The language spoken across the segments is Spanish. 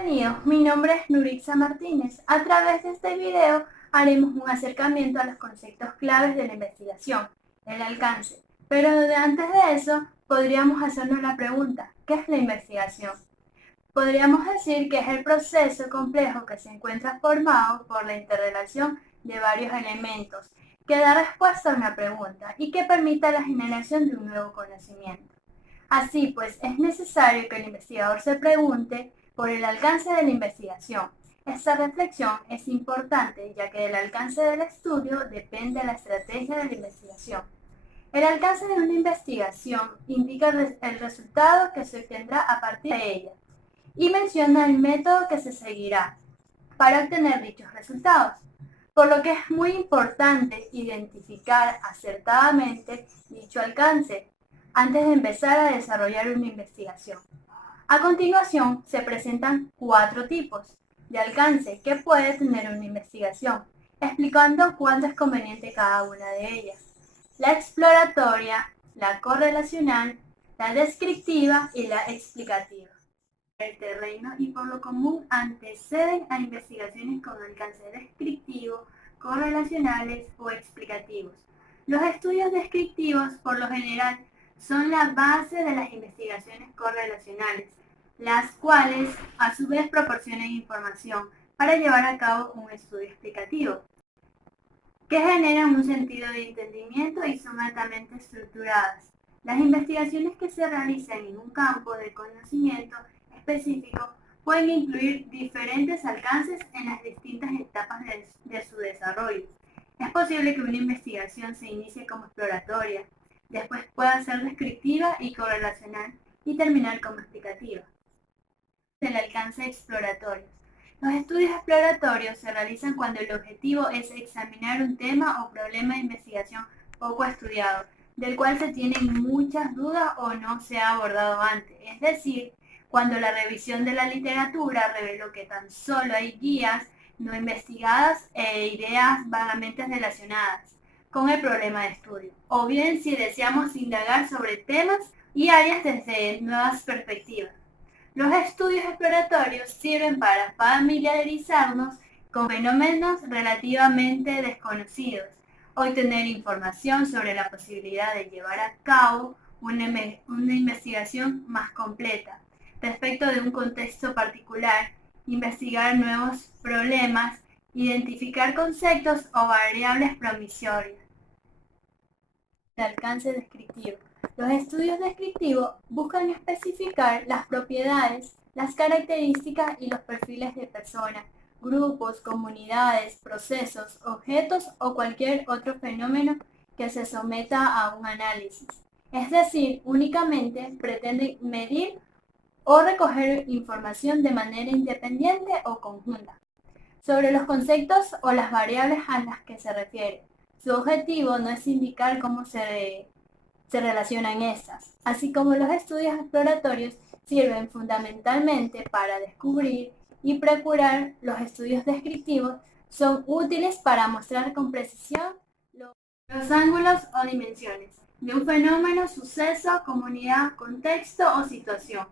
Bienvenidos, mi nombre es Nurixa Martínez. A través de este video haremos un acercamiento a los conceptos claves de la investigación, el alcance. Pero antes de eso, podríamos hacernos la pregunta, ¿qué es la investigación? Podríamos decir que es el proceso complejo que se encuentra formado por la interrelación de varios elementos, que da respuesta a una pregunta y que permita la generación de un nuevo conocimiento. Así pues, es necesario que el investigador se pregunte por el alcance de la investigación. Esta reflexión es importante ya que del alcance del estudio depende la estrategia de la investigación. El alcance de una investigación indica el resultado que se obtendrá a partir de ella y menciona el método que se seguirá para obtener dichos resultados, por lo que es muy importante identificar acertadamente dicho alcance antes de empezar a desarrollar una investigación. A continuación, se presentan 4 tipos de alcance que puede tener una investigación, explicando cuánto es conveniente cada una de ellas. La exploratoria, la correlacional, la descriptiva y la explicativa. El terreno y por lo común anteceden a investigaciones con alcance descriptivo, correlacionales o explicativos. Los estudios descriptivos, por lo general, son la base de las investigaciones correlacionales, las cuales a su vez proporcionan información para llevar a cabo un estudio explicativo, que generan un sentido de entendimiento y son altamente estructuradas. Las investigaciones que se realizan en un campo de conocimiento específico pueden incluir diferentes alcances en las distintas etapas de su desarrollo. Es posible que una investigación se inicie como exploratoria, después pueda ser descriptiva y correlacional y terminar como explicativa. El alcance exploratorio. Los estudios exploratorios se realizan cuando el objetivo es examinar un tema o problema de investigación poco estudiado, del cual se tienen muchas dudas o no se ha abordado antes. Es decir, cuando la revisión de la literatura reveló que tan solo hay guías no investigadas e ideas vagamente relacionadas con el problema de estudio. O bien si deseamos indagar sobre temas y áreas desde nuevas perspectivas. Los estudios exploratorios sirven para familiarizarnos con fenómenos relativamente desconocidos, obtener información sobre la posibilidad de llevar a cabo una investigación más completa respecto de un contexto particular, investigar nuevos problemas, identificar conceptos o variables promisorias. De alcance descriptivo. Los estudios descriptivos buscan especificar las propiedades, las características y los perfiles de personas, grupos, comunidades, procesos, objetos o cualquier otro fenómeno que se someta a un análisis. Es decir, únicamente pretenden medir o recoger información de manera independiente o conjunta sobre los conceptos o las variables a las que se refiere. Su objetivo no es indicar cómo se relacionan estas, así como los estudios exploratorios sirven fundamentalmente para descubrir y procurar. Los estudios descriptivos son útiles para mostrar con precisión los ángulos o dimensiones de un fenómeno, suceso, comunidad, contexto o situación.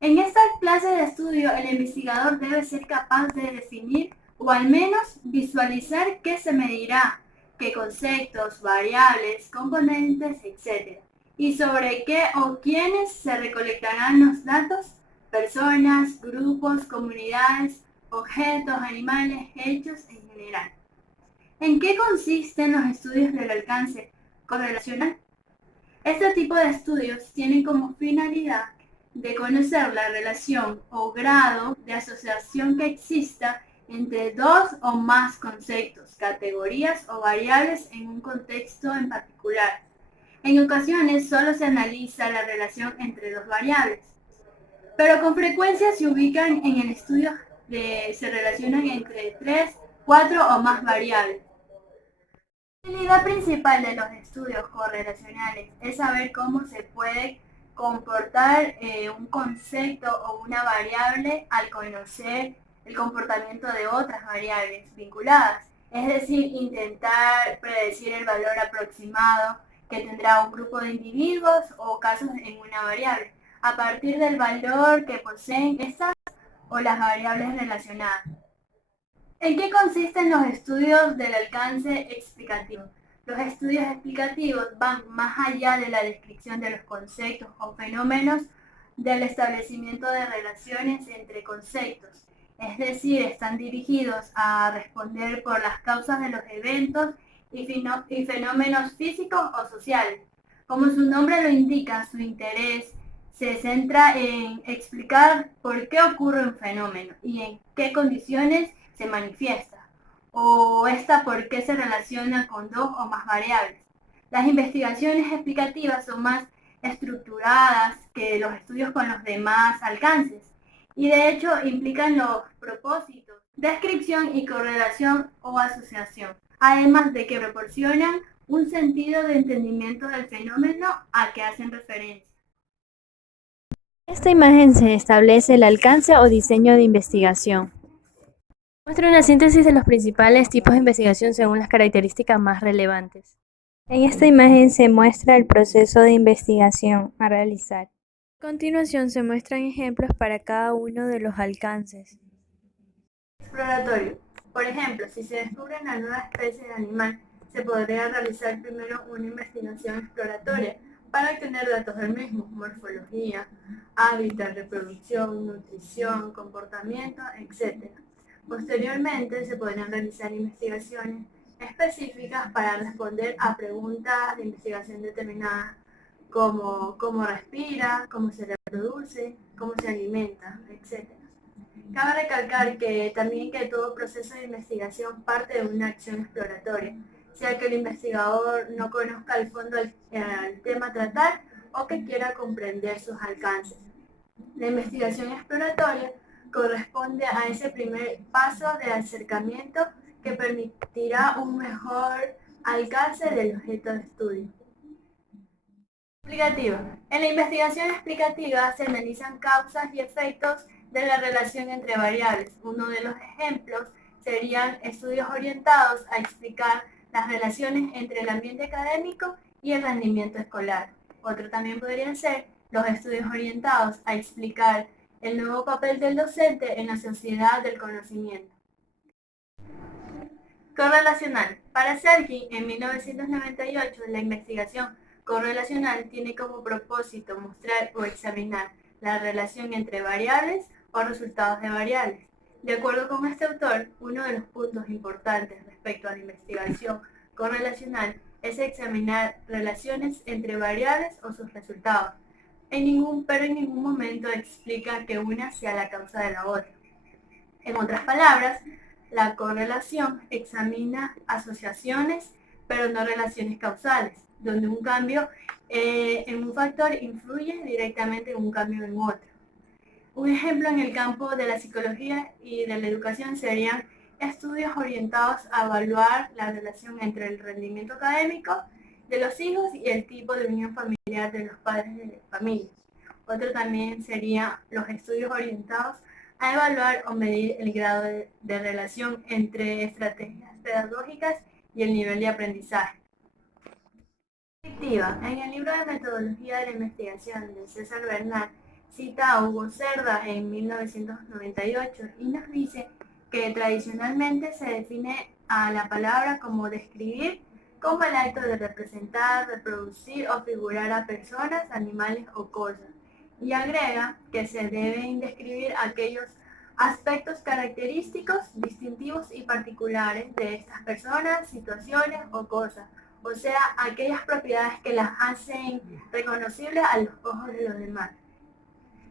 En esta clase de estudio, el investigador debe ser capaz de definir o al menos visualizar qué se medirá, qué conceptos, variables, componentes, etc. Y sobre qué o quiénes se recolectarán los datos, personas, grupos, comunidades, objetos, animales, hechos en general. ¿En qué consisten los estudios del alcance correlacional? Este tipo de estudios tienen como finalidad de conocer la relación o grado de asociación que exista entre dos o más conceptos, categorías o variables en un contexto en particular. En ocasiones solo se analiza la relación entre dos variables, pero con frecuencia se ubican en el estudio se relacionan entre 3, 4 o más variables. La utilidad principal de los estudios correlacionales es saber cómo se puede comportar un concepto o una variable al conocer el comportamiento de otras variables vinculadas. Es decir, intentar predecir el valor aproximado que tendrá un grupo de individuos o casos en una variable. A partir del valor que poseen estas, o las variables relacionadas. ¿En qué consisten los estudios del alcance explicativo? Los estudios explicativos van más allá de la descripción de los conceptos o fenómenos del establecimiento de relaciones entre conceptos, es decir, están dirigidos a responder por las causas de los eventos y fenómenos físicos o sociales. Como su nombre lo indica, su interés se centra en explicar por qué ocurre un fenómeno y en qué condiciones se manifiesta, o esta por qué se relaciona con dos o más variables. Las investigaciones explicativas son más estructuradas que los estudios con los demás alcances y de hecho implican los propósitos, descripción y correlación o asociación, además de que proporcionan un sentido de entendimiento del fenómeno a que hacen referencia. En esta imagen se establece el alcance o diseño de investigación. Muestra una síntesis de los principales tipos de investigación según las características más relevantes. En esta imagen se muestra el proceso de investigación a realizar. A continuación se muestran ejemplos para cada uno de los alcances. Exploratorio. Por ejemplo, si se descubre una nueva especie de animal, se podría realizar primero una investigación exploratoria para obtener datos del mismo, morfología, hábitat, reproducción, nutrición, comportamiento, etc. Posteriormente, se podrían realizar investigaciones específicas para responder a preguntas de investigación determinadas como cómo respira, cómo se reproduce, cómo se alimenta, etc. Cabe recalcar que todo proceso de investigación parte de una acción exploratoria, sea que el investigador no conozca al fondo el tema a tratar o que quiera comprender sus alcances. La investigación exploratoria corresponde a ese primer paso de acercamiento que permitirá un mejor alcance del objeto de estudio. Explicativa. En la investigación explicativa se analizan causas y efectos de la relación entre variables. Uno de los ejemplos serían estudios orientados a explicar las relaciones entre el ambiente académico y el rendimiento escolar. Otro también podrían ser los estudios orientados a explicar el nuevo papel del docente en la sociedad del conocimiento. Correlacional. Para Selkin, en 1998, la investigación correlacional tiene como propósito mostrar o examinar la relación entre variables o resultados de variables. De acuerdo con este autor, uno de los puntos importantes respecto a la investigación correlacional es examinar relaciones entre variables o sus resultados, pero en ningún momento explica que una sea la causa de la otra. En otras palabras, la correlación examina asociaciones, pero no relaciones causales, donde un cambio en un factor influye directamente en un cambio en otro. Un ejemplo en el campo de la psicología y de la educación serían estudios orientados a evaluar la relación entre el rendimiento académico de los hijos y el tipo de unión familiar de los padres de la familia. Otro también serían los estudios orientados a evaluar o medir el grado de relación entre estrategias pedagógicas y el nivel de aprendizaje. En el libro de Metodología de la Investigación de César Bernal, cita a Hugo Cerda en 1998 y nos dice que tradicionalmente se define a la palabra como describir, como el acto de representar, reproducir o figurar a personas, animales o cosas. Y agrega que se deben describir aquellos aspectos característicos, distintivos y particulares de estas personas, situaciones o cosas, o sea, aquellas propiedades que las hacen reconocibles a los ojos de los demás.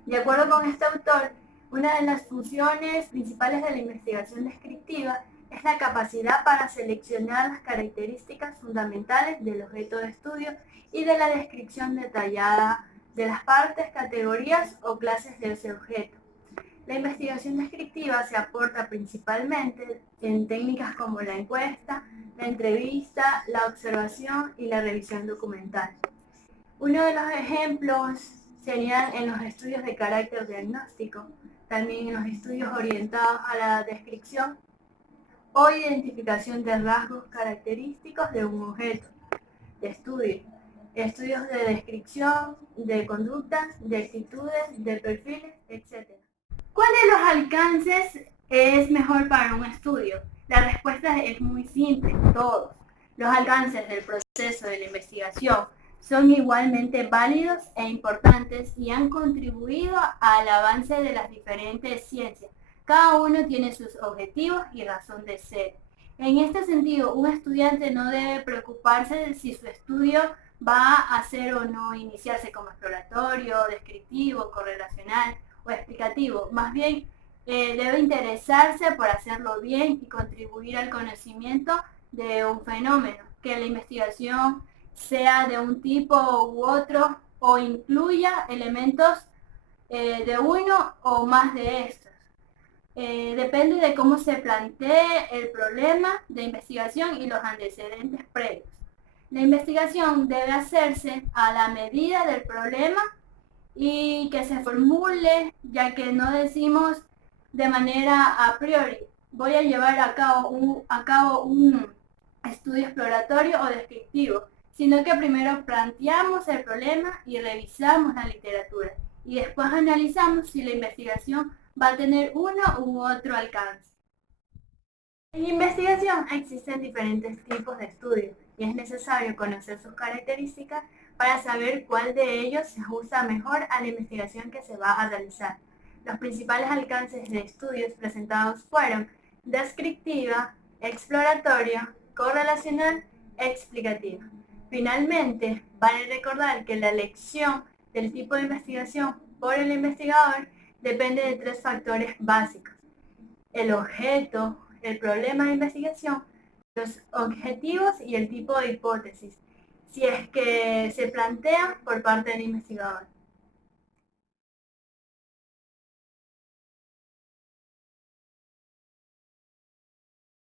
De acuerdo con este autor, una de las funciones principales de la investigación descriptiva es la capacidad para seleccionar las características fundamentales del objeto de estudio y de la descripción detallada de las partes, categorías o clases de ese objeto. La investigación descriptiva se aporta principalmente en técnicas como la encuesta, la entrevista, la observación y la revisión documental. Uno de los ejemplos serían en los estudios de carácter diagnóstico, también en los estudios orientados a la descripción o identificación de rasgos característicos de un objeto de estudio, estudios de descripción, de conductas, de actitudes, de perfiles, etc. ¿Cuál de los alcances es mejor para un estudio? La respuesta es muy simple, todos. Los alcances del proceso de la investigación son igualmente válidos e importantes y han contribuido al avance de las diferentes ciencias. Cada uno tiene sus objetivos y razón de ser. En este sentido, un estudiante no debe preocuparse de si su estudio va a ser o no iniciarse como exploratorio, descriptivo, correlacional o explicativo. Más bien, debe interesarse por hacerlo bien y contribuir al conocimiento de un fenómeno, que la investigación sea de un tipo u otro o incluya elementos de uno o más de estos. Depende de cómo se plantee el problema de investigación y los antecedentes previos. La investigación debe hacerse a la medida del problema y que se formule, ya que no decimos de manera a priori, voy a llevar a cabo un estudio exploratorio o descriptivo, sino que primero planteamos el problema y revisamos la literatura y después analizamos si la investigación va a tener uno u otro alcance. En investigación existen diferentes tipos de estudios y es necesario conocer sus características para saber cuál de ellos se ajusta mejor a la investigación que se va a realizar. Los principales alcances de estudios presentados fueron descriptiva, exploratoria, correlacional, explicativa. Finalmente, vale recordar que la elección del tipo de investigación por el investigador depende de tres factores básicos: el objeto, el problema de investigación, los objetivos y el tipo de hipótesis, si es que se plantea por parte del investigador.